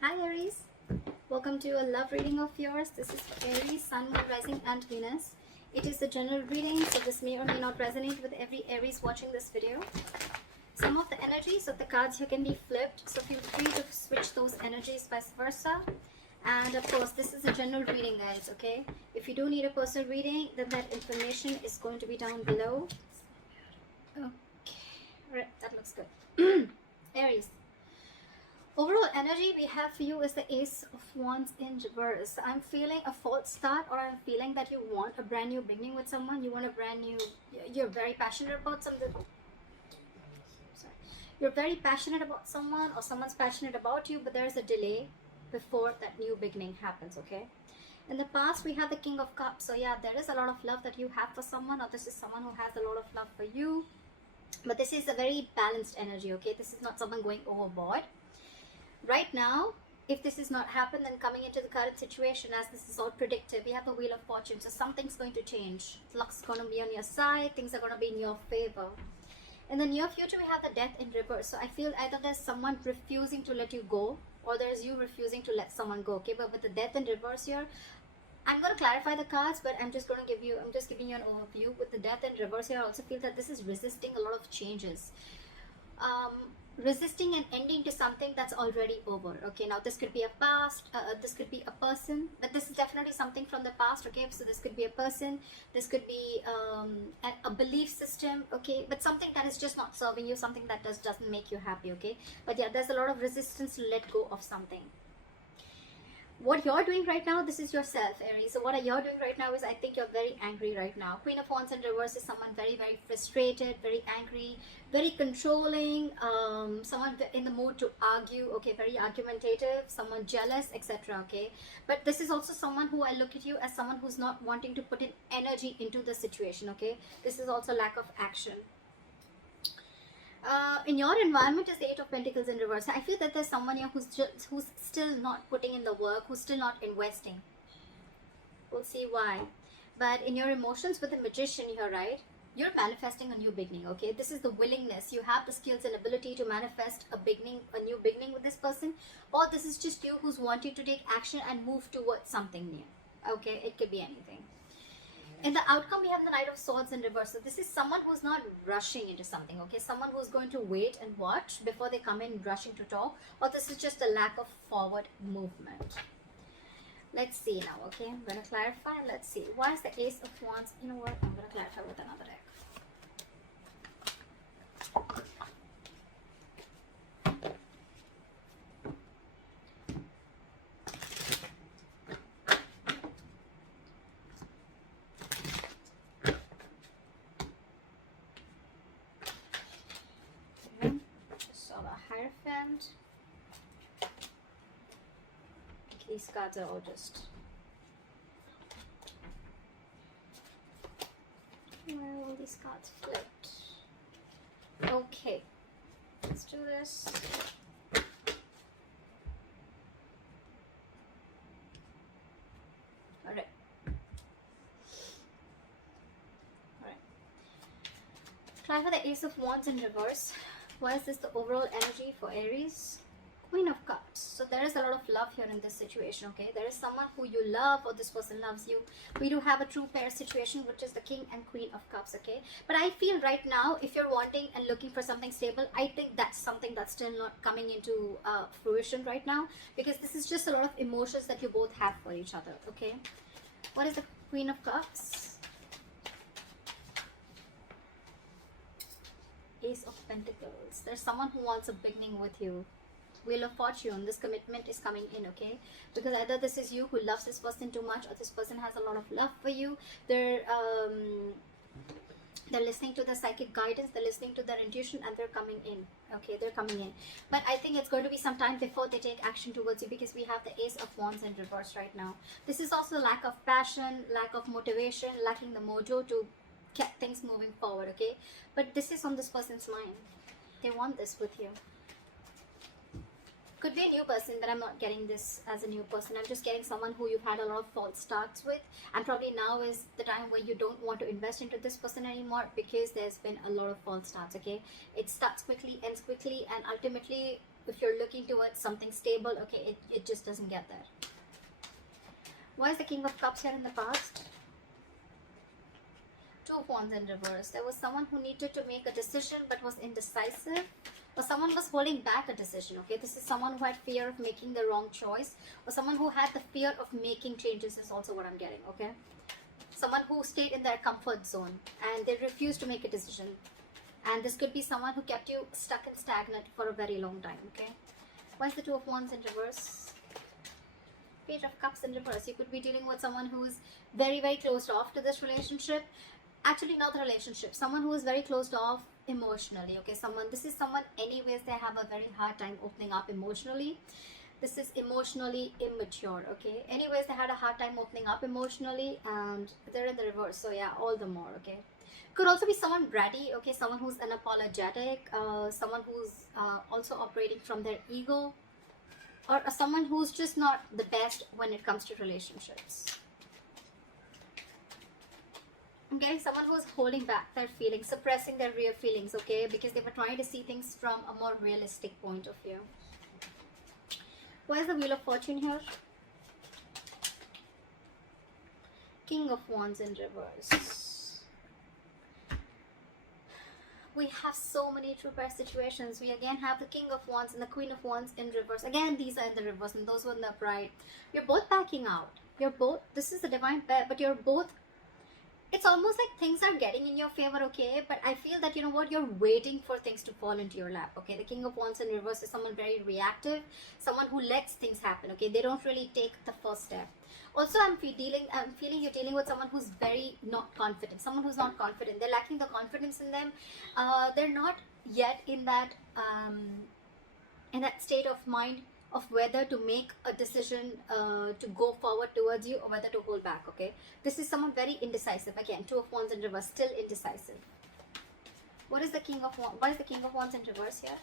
Hi Aries, welcome to a love reading of yours. This is for Aries, Sun, Moon, Rising and Venus. It is a general reading, so this may or may not resonate with every Aries watching this video. Some of the energies of the cards here can be flipped, so feel free to switch those energies vice versa. And of course, this is a general reading, guys, okay? If you do need a personal reading, then that information is going to be down below. Okay, right, that looks good. Aries. Overall energy we have for you is the Ace of Wands in reverse. I'm feeling a false start, or I'm feeling that you want a brand new beginning with someone. You want a brand new, you're very passionate about something. Sorry. You're very passionate about someone, or someone's passionate about you, but there's a delay before that new beginning happens, okay? In the past, we have the King of Cups. So yeah, there is a lot of love that you have for someone, or this is someone who has a lot of love for you. But this is a very balanced energy, okay? This is not someone going overboard. Right now, if this is not happened, then coming into the current situation, as this is all predictive, we have the Wheel of Fortune, so something's going to change. Luck's going to be on your side, things are going to be in your favor. In the near future, we have the Death in reverse. So I feel either there's someone refusing to let you go, or there's you refusing to let someone go, okay? But with the Death in reverse here, I'm going to clarify the cards, but I'm just giving you an overview. With the Death in reverse here, I also feel that this is resisting a lot of changes. Resisting an ending to something that's already over. Okay, now this could be a past, this could be a person, but this is definitely something from the past. Okay, so this could be a person, this could be a belief system. Okay, but something that is just not serving you, something that doesn't make you happy. Okay, but yeah, there's a lot of resistance to let go of something. What you're doing right now, this is yourself, Aries. So what you're doing right now is, I think you're very angry right now. Queen of Wands in reverse is someone very, very frustrated, very angry, very controlling, someone in the mood to argue, okay, very argumentative, someone jealous, etc. Okay, but this is also someone who, I look at you as someone who's not wanting to put in energy into the situation. Okay, this is also lack of action. In your environment is the Eight of Pentacles in reverse. I feel that there's someone here who's still not putting in the work, who's still not investing. We'll see why. But in your emotions with the Magician here, right, you're manifesting a new beginning. Okay, this is the willingness. You have the skills and ability to manifest a new beginning with this person, or this is just you who's wanting to take action and move towards something new. Okay, it could be anything. In the outcome, we have the Knight of Swords in reverse. So this is someone who's not rushing into something, okay? Someone who's going to wait and watch before they come in rushing to talk, or this is just a lack of forward movement. Let's see now, okay? I'm going to clarify. Let's see. Why is the Ace of Wands? You know what? I'm going to clarify with another deck. Hierophant. These cards are all just... Where are all these cards flipped? Okay, let's do this. Alright. Try for the Ace of Wands in reverse. Why is this the overall energy for Aries? Queen of Cups. So there is a lot of love here in this situation, okay? There is someone who you love, or this person loves you. We do have a true pair situation, which is the King and Queen of Cups, okay? But I feel right now, if you're wanting and looking for something stable, I think that's something that's still not coming into fruition right now, because this is just a lot of emotions that you both have for each other, okay? What is the Queen of Cups? Ace of Pentacles. There's someone who wants a beginning with you. Wheel of Fortune. This commitment is coming in, okay? Because either this is you who loves this person too much, or this person has a lot of love for you. They're listening to the psychic guidance, they're listening to their intuition, and they're coming in. Okay, they're coming in. But I think it's going to be some time before they take action towards you, because we have the Ace of Wands in reverse right now. This is also lack of passion, lack of motivation, lacking the mojo to get things moving forward, okay? But this is on this person's mind. They want this with you. Could be a new person, but I'm not getting this as a new person. I'm just getting someone who you've had a lot of false starts with, and probably now is the time where you don't want to invest into this person anymore, because there's been a lot of false starts, okay? It starts quickly, ends quickly, and ultimately if you're looking towards something stable, okay, it just doesn't get there. Why is the King of Cups here in the past? Two of Wands in reverse. There was someone who needed to make a decision but was indecisive, or someone was holding back a decision. Okay, this is someone who had fear of making the wrong choice, or someone who had the fear of making changes is also what I'm getting. Okay, someone who stayed in their comfort zone and they refused to make a decision, and this could be someone who kept you stuck and stagnant for a very long time. Okay, why is the Two of Wands in reverse? Page of Cups in reverse. You could be dealing with someone who is very, very closed off to this relationship. Actually, not the relationship. Someone who is very closed off emotionally. Okay, this is someone anyways, they have a very hard time opening up emotionally. This is emotionally immature. Okay, anyways, they had a hard time opening up emotionally, and they're in the reverse. So yeah, all the more. Okay, could also be someone bratty. Okay, someone who's unapologetic, someone who's also operating from their ego, or someone who's just not the best when it comes to relationships. Okay, someone who's holding back their feelings, suppressing their real feelings, okay, because they were trying to see things from a more realistic point of view. Where's the Wheel of Fortune here? King of Wands in reverse. We have so many true pair situations. We again have the King of Wands and the Queen of Wands in reverse. Again, these are in the reverse and those were in the upright. You're both backing out. You're both, this is the divine pair, but you're both, it's almost like things are getting in your favor, okay, but I feel that, you know what, you're waiting for things to fall into your lap. Okay, the King of Wands in reverse is someone very reactive, someone who lets things happen. Okay, they don't really take the first step. Also, I'm feeling you're dealing with someone who's very not confident, someone who's not confident. They're lacking the confidence in them. They're not yet in that state of mind of whether to make a decision to go forward towards you or whether to hold back. Okay, this is someone very indecisive. Again, Two of Wands in reverse, still indecisive. What is the King of Wands? What is the King of Wands in reverse here?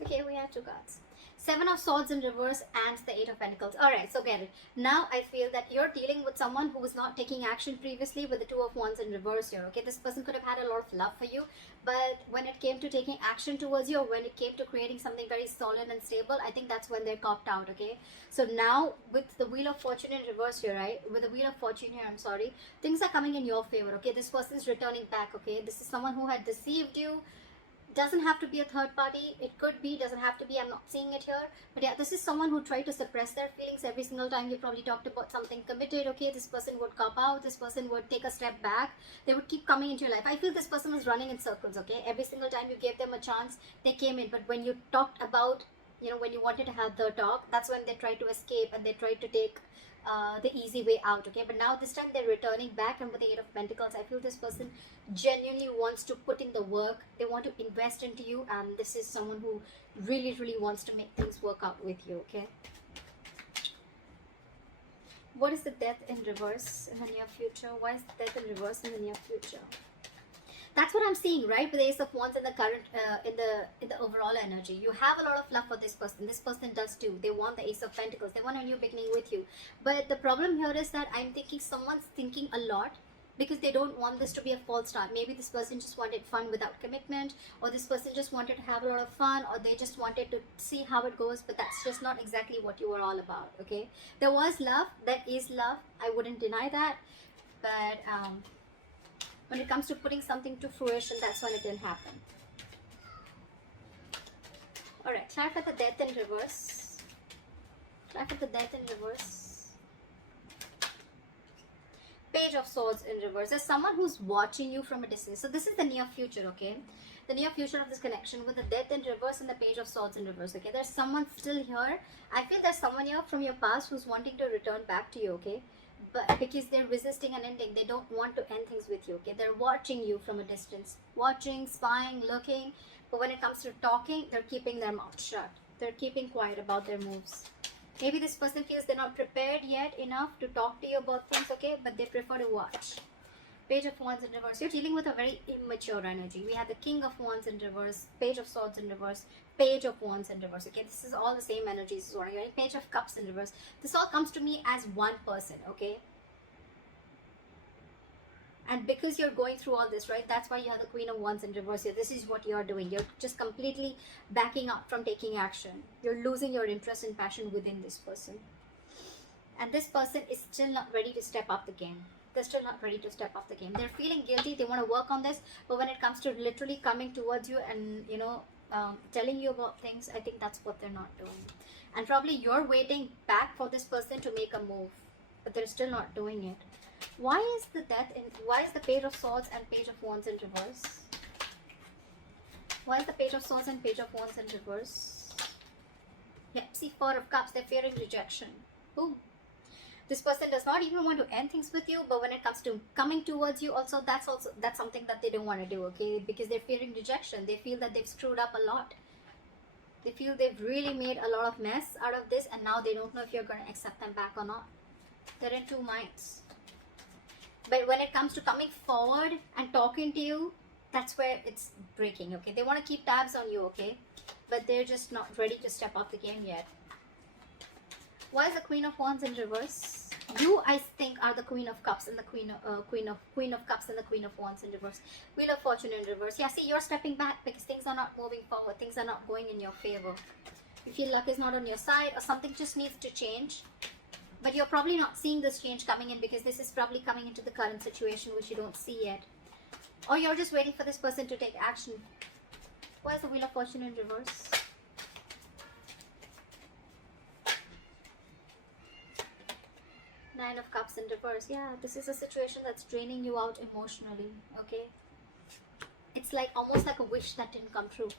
Okay, we have two cards. Seven of Swords in reverse and the Eight of Pentacles. Alright, so get it. Now I feel that you're dealing with someone who was not taking action previously with the Two of Wands in reverse here. Okay, this person could have had a lot of love for you, but when it came to taking action towards you, or when it came to creating something very solid and stable, I think that's when they're copped out. Okay, so now with the Wheel of Fortune in reverse here, right? With the Wheel of Fortune here, I'm sorry, things are coming in your favor. Okay, this person's returning back. Okay, this is someone who had deceived you. Doesn't have to be a third party, it could be, doesn't have to be, I'm not seeing it here, but yeah, this is someone who tried to suppress their feelings. Every single time you probably talked about something committed, okay, this person would cop out, this person would take a step back, they would keep coming into your life. I feel this person was running in circles. Okay, every single time you gave them a chance, they came in, but when you talked about, you know, when you wanted to have the talk, that's when they tried to escape and they tried to take the easy way out. Okay, but now this time they're returning back, and with the Eight of Pentacles, I feel this person genuinely wants to put in the work. They want to invest into you, and this is someone who really wants to make things work out with you. Okay, what is the Death in reverse in the near future? Why is the Death in reverse in the near future? That's what I'm seeing, right? With the Ace of Wands in the current, in the overall energy, you have a lot of love for this person. This person does too. They want the Ace of Pentacles. They want a new beginning with you. But the problem here is that I'm thinking someone's thinking a lot because they don't want this to be a false start. Maybe this person just wanted fun without commitment, or this person just wanted to have a lot of fun, or they just wanted to see how it goes. But that's just not exactly what you were all about. Okay, there was love. That is love. I wouldn't deny that. But when it comes to putting something to fruition, that's when it didn't happen. Alright, clarify the Death in reverse. Clarify the Death in reverse. Page of Swords in reverse. There's someone who's watching you from a distance. So this is the near future, okay? The near future of this connection with the Death in reverse and the Page of Swords in reverse, okay? There's someone still here. I feel there's someone here from your past who's wanting to return back to you, okay? But because they're resisting an ending, they don't want to end things with you. Okay, they're watching you from a distance, watching, spying, looking. But when it comes to talking, they're keeping their mouth shut. They're keeping quiet about their moves. Maybe this person feels they're not prepared yet enough to talk to you about things. Okay, but they prefer to watch. Page of Wands in reverse. You're dealing with a very immature energy. We have the King of Wands in reverse, Page of Swords in reverse, Page of Wands in reverse. Okay, this is all the same energies. This is what I'm getting. Page of Cups in reverse. This all comes to me as one person. Okay, And because you're going through all this, right, that's why you have the Queen of Wands in reverse here. This is what you're doing. You're just completely backing up from taking action. You're losing your interest and passion within this person. And this person is still not ready to step up the game. They're still not ready to step up the game. They're feeling guilty. They want to work on this. But when it comes to literally coming towards you and, telling you about things, I think that's what they're not doing. And probably you're waiting back for this person to make a move. But they're still not doing it. Why is the why is the Page of Swords and Page of Wands in reverse? Why is the Page of Swords and Page of Wands in reverse? Yeah, see, Four of Cups. They're fearing rejection. Boom. This person does not even want to end things with you, but when it comes to coming towards you, that's something that they don't want to do, okay? Because they're fearing rejection. They feel that they've screwed up a lot. They feel they've really made a lot of mess out of this, and now they don't know if you're going to accept them back or not. They're in two minds. But when it comes to coming forward and talking to you, that's where it's breaking, okay? They want to keep tabs on you, okay? But they're just not ready to step up the game yet. Why is the Queen of Wands in reverse? You, I think, are the Queen of Cups and the Queen of Cups and the Queen of Wands in reverse. Wheel of Fortune in reverse. Yeah, see, you're stepping back because things are not moving forward. Things are not going in your favor. You feel luck is not on your side, or something just needs to change. But you're probably not seeing this change coming in because this is probably coming into the current situation which you don't see yet. Or you're just waiting for this person to take action. Why is the Wheel of Fortune in reverse? Nine of Cups in reverse. Yeah, this is a situation that's draining you out emotionally, okay? It's like almost like a wish that didn't come true.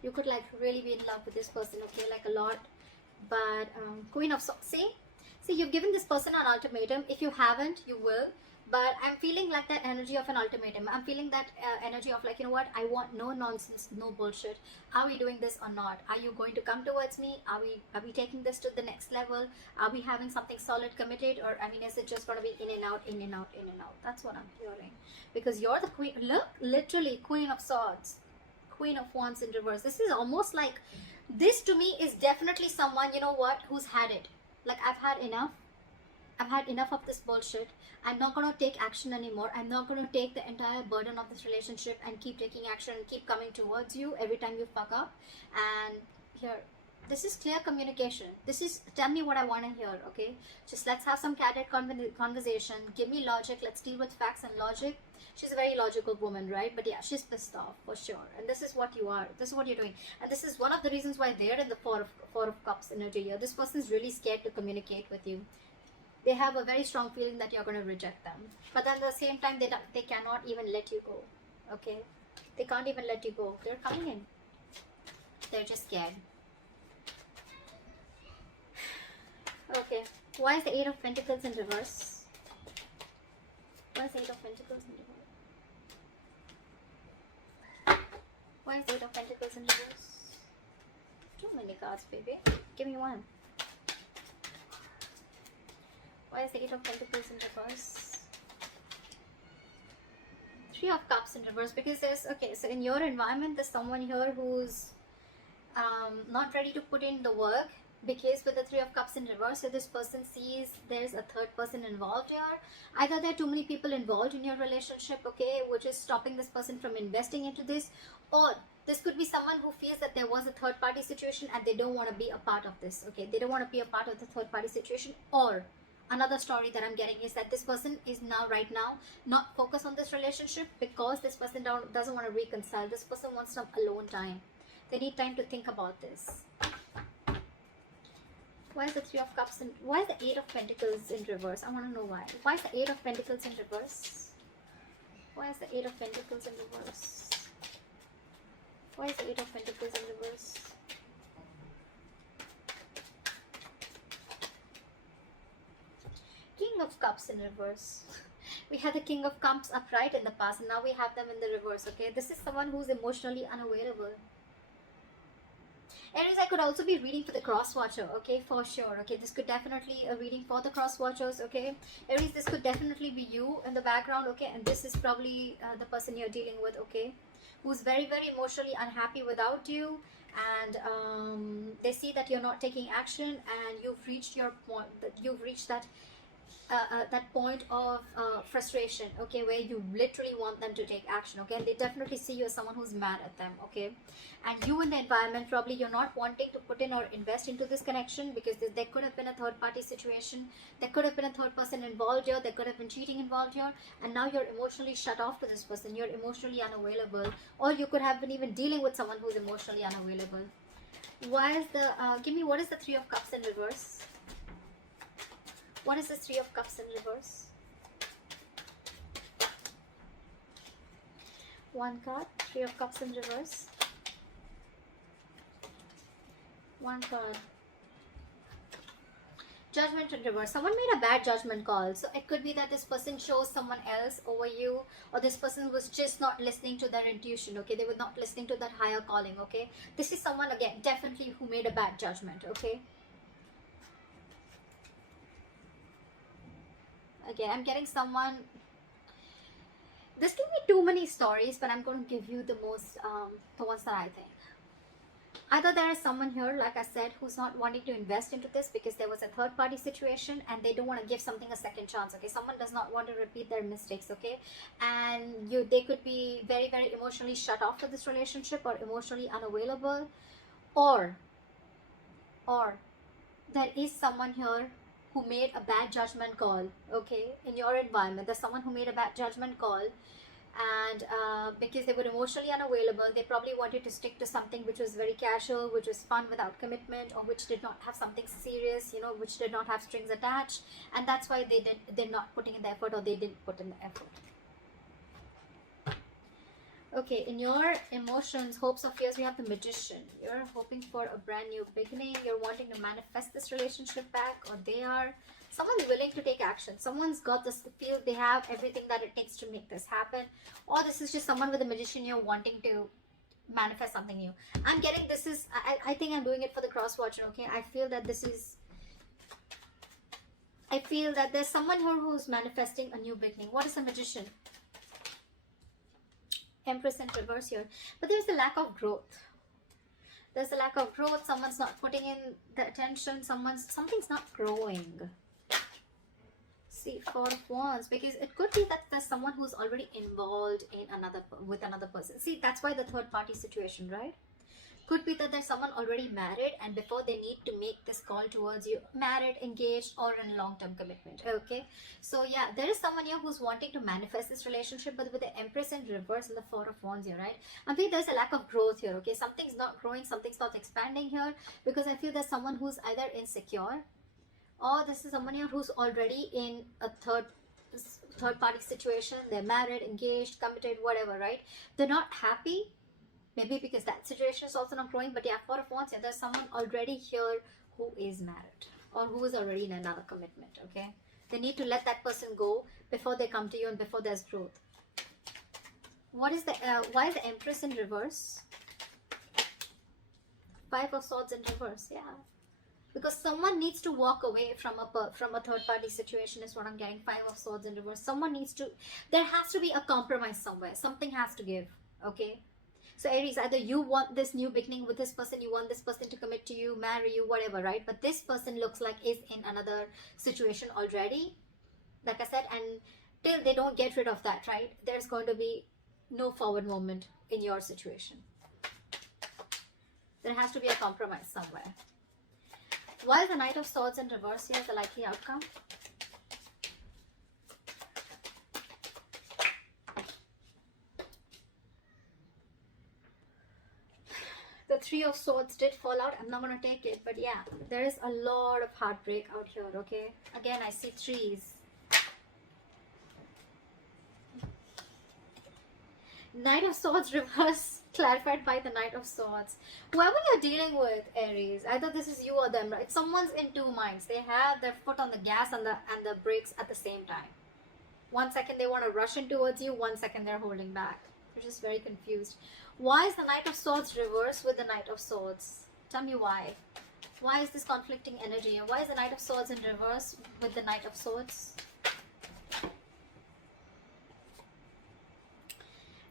You could like really be in love with this person, okay, like a lot. But Queen of Swords, see, you've given this person an ultimatum. If you haven't, you will. But I'm feeling like that energy of an ultimatum. I'm feeling that energy of like, you know what, I want no nonsense, no bullshit. Are we doing this or not? Are you going to come towards me? Are we taking this to the next level? Are we having something solid committed? Or I mean, is it just going to be in and out, in and out, in and out? That's what I'm hearing. Because you're the queen. Look, literally Queen of Swords, Queen of Wands in reverse. This is almost like, this to me is definitely someone, you know what, who's had it. Like, I've had enough. I've had enough of this bullshit. I'm not going to take action anymore. I'm not going to take the entire burden of this relationship and keep taking action and keep coming towards you every time you fuck up. And here, this is clear communication. This is, tell me what I want to hear, okay? Just let's have some candid conversation. Give me logic. Let's deal with facts and logic. She's a very logical woman, right? But yeah, she's pissed off for sure. And this is what you are. This is what you're doing. And this is one of the reasons why they're in the Four of Cups energy here. This person is really scared to communicate with you. They have a very strong feeling that you're going to reject them. But then at the same time, they cannot even let you go. Okay? They can't even let you go. They're coming in. They're just scared. Okay. Why is the Eight of Pentacles in reverse? Why is the Eight of Pentacles in reverse? Why is the Eight of Pentacles in reverse? Too many cards, baby. Give me one. Why is the Eight of Pentacles in reverse? Three of Cups in reverse. Because there's, okay, so in your environment, there's someone here who's not ready to put in the work. Because with the Three of Cups in reverse, so this person sees there's a third person involved here. Either there are too many people involved in your relationship, okay, which is stopping this person from investing into this. Or this could be someone who feels that there was a third party situation and they don't want to be a part of this, okay. They don't want to be a part of the third party situation. Or another story that I'm getting is that this person is right now not focused on this relationship because this person doesn't want to reconcile. This person wants some alone time. They need time to think about this. Why is the Three of Cups why is the Eight of Pentacles in reverse? I want to know why. Why is the Eight of Pentacles in reverse? Why is the Eight of Pentacles in reverse? Why is the Eight of Pentacles in reverse? King of Cups in reverse. We had the King of Cups upright in the past and now we have them in the reverse, okay? This is someone who's emotionally unavailable. Aries, I could also be reading for the cross watcher, okay, for sure, okay, this could definitely a reading for the cross watchers, okay. Aries, this could definitely be you in the background, okay, and this is probably the person you're dealing with, okay, who's very, very emotionally unhappy without you, and they see that you're not taking action, and you've reached your point, that you've reached that that point of frustration, okay, where you literally want them to take action, okay, and they definitely see you as someone who's mad at them, okay, and you in the environment, probably you're not wanting to put in or invest into this connection because there could have been a third party situation, there could have been a third person involved here, there could have been cheating involved here, and now you're emotionally shut off to this person, you're emotionally unavailable, or you could have been even dealing with someone who's emotionally unavailable. Why is the give me, what is the Three of Cups in reverse? What is the Three of Cups in reverse? One card, Three of Cups in reverse. One card. Judgment in reverse. Someone made a bad judgment call. So it could be that this person chose someone else over you, or this person was just not listening to their intuition, okay? They were not listening to that higher calling, okay? This is someone, again, definitely who made a bad judgment, okay? Again, I'm getting someone, this can be too many stories, but I'm going to give you the most, the ones that I think. Either there is someone here, like I said, who's not wanting to invest into this because there was a third party situation and they don't want to give something a second chance, okay? Someone does not want to repeat their mistakes, okay? And they could be very, very emotionally shut off to this relationship or emotionally unavailable, or there is someone here who made a bad judgment call, okay, in your environment. There's someone who made a bad judgment call, and because they were emotionally unavailable, they probably wanted to stick to something which was very casual, which was fun without commitment, or which did not have something serious, you know, which did not have strings attached, and that's why they're not putting in the effort, or they didn't put in the effort. Okay, in your emotions, hopes or fears, we have the Magician. You're hoping for a brand new beginning. You're wanting to manifest this relationship back, or they are. Someone's willing to take action. Someone's got this feel they have everything that it takes to make this happen. Or this is just someone with a Magician here wanting to manifest something new. I'm getting this is, I think I'm doing it for the cross watcher, okay? I feel that this is, I feel that there's someone here who's manifesting a new beginning. What is a Magician? Empress in reverse here, but there's a lack of growth. There's a lack of growth. Someone's not putting in the attention. Something's not growing. See, Four of Wands, because it could be that there's someone who's already involved in with another person. See, that's why the third party situation, right? Could be that there's someone already married, and before they need to make this call towards you, married, engaged, or in long-term commitment, okay? So yeah, there is someone here who's wanting to manifest this relationship, but with the Empress in reverse and the Four of Wands here, right? I think there's a lack of growth here, okay? Something's not growing, something's not expanding here, because I feel there's someone who's either insecure, or this is someone here who's already in a third party situation. They're married, engaged, committed, whatever, right? They're not happy. Maybe because that situation is also not growing. But yeah, Four of Wands, yeah, there's someone already here who is married, or who is already in another commitment, okay? They need to let that person go before they come to you and before there's growth. What is the, why is the Empress in reverse? Five of Swords in reverse, yeah. Because someone needs to walk away from a third party situation is what I'm getting. Five of Swords in reverse. Someone needs to, there has to be a compromise somewhere. Something has to give, okay? So Aries, either you want this new beginning with this person, you want this person to commit to you, marry you, whatever, right? But this person looks like is in another situation already, like I said, and till they don't get rid of that, right, there's going to be no forward movement in your situation. There has to be a compromise somewhere. Why is the Knight of Swords in reverse here the likely outcome? The Three of Swords did fall out. I'm not going to take it, but yeah, there is a lot of heartbreak out here, okay? Again, I see trees. Knight of Swords reverse clarified by the Knight of Swords. Whoever you're dealing with, Aries, either this is you or them, right? Someone's in two minds. They have their foot on the gas and the brakes at the same time. 1 second they want to rush in towards you, 1 second they're holding back. They're just very confused. Why is the Knight of Swords reversed with the Knight of Swords? Tell me why. Why is this conflicting energy? Why is the Knight of Swords in reverse with the Knight of Swords?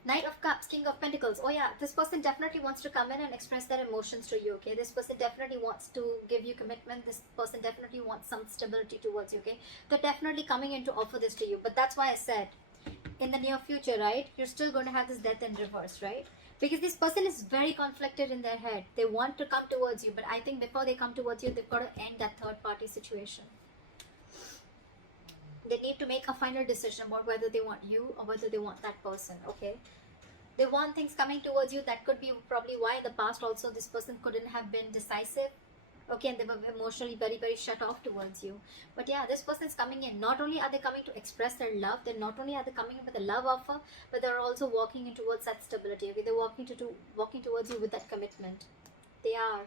Knight of Cups, King of Pentacles. Oh yeah, this person definitely wants to come in and express their emotions to you, okay? This person definitely wants to give you commitment. This person definitely wants some stability towards you, okay? They're definitely coming in to offer this to you. But that's why I said, in the near future, right, you're still going to have this death in reverse, right? Because this person is very conflicted in their head. They want to come towards you, but I think before they come towards you, they've got to end that third party situation. They need to make a final decision about whether they want you or whether they want that person, okay? They want things coming towards you. That could be probably why in the past also this person couldn't have been decisive, okay, and they were emotionally very, very shut off towards you. But yeah, this person is coming in. Not only are they coming to express their love, then not only are they coming in with a love offer, but they're also walking in towards that stability, okay? They're walking towards you with that commitment. They are,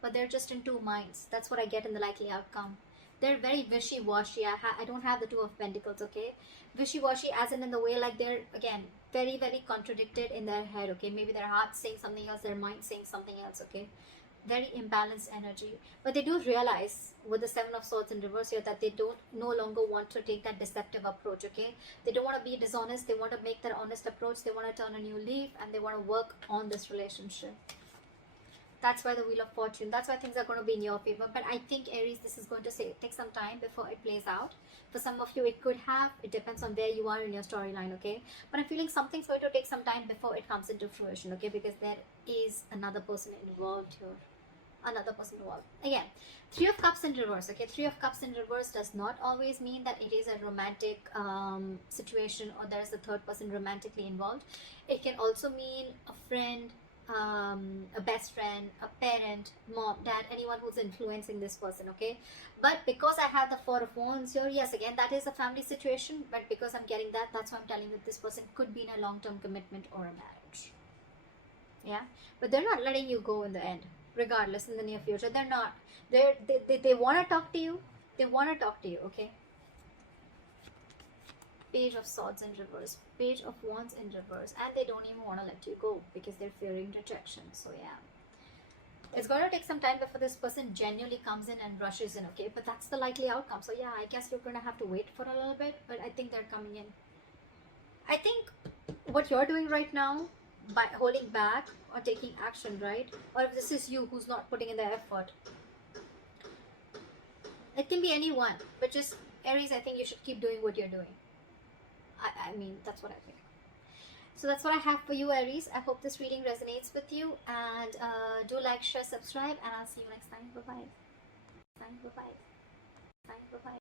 but they're just in two minds. That's what I get in the likely outcome. They're very wishy-washy. I don't have the Two of Pentacles, okay? Wishy-washy as in the way like they're, again, very, very contradicted in their head, okay? Maybe their heart's saying something else, their mind's saying something else, okay? Very imbalanced energy. But they do realize with the Seven of Swords in reverse here that they don't no longer want to take that deceptive approach, okay? They don't want to be dishonest. They want to make that honest approach. They want to turn a new leaf and they want to work on this relationship. That's why the Wheel of Fortune. That's why things are going to be in your favor. But I think, Aries, this is going to take some time before it plays out. For some of you, it could have. It depends on where you are in your storyline, okay? But I'm feeling something's going to take some time before it comes into fruition, okay? Because there is another person involved here. Another person involved. Again, Three of Cups in reverse, okay? Three of Cups in reverse does not always mean that it is a romantic situation or there is a third person romantically involved. It can also mean a friend, a best friend, a parent, mom, dad, anyone who's influencing this person, okay? But because I have the Four of Wands here, yes, again, that is a family situation, but because I'm getting that, that's why I'm telling you this person could be in a long-term commitment or a marriage. Yeah, but they're not letting you go in the end, regardless, in the near future. They're not. They want to talk to you. They want to talk to you, okay? Page of Swords in reverse, Page of Wands in reverse, and they don't even want to let you go because they're fearing rejection. So yeah, it's going to take some time before this person genuinely comes in and rushes in, okay? But that's the likely outcome. So yeah, I guess you're going to have to wait for a little bit, but I think they're coming in. I think what you're doing right now by holding back or taking action, right? Or if this is you who's not putting in the effort, it can be anyone, but just Aries, I think you should keep doing what you're doing. I mean, that's what I think. So that's what I have for you, Aries. I hope this reading resonates with you, and do like, share, subscribe, and I'll see you next time. Bye-bye. Bye-bye. Bye-bye.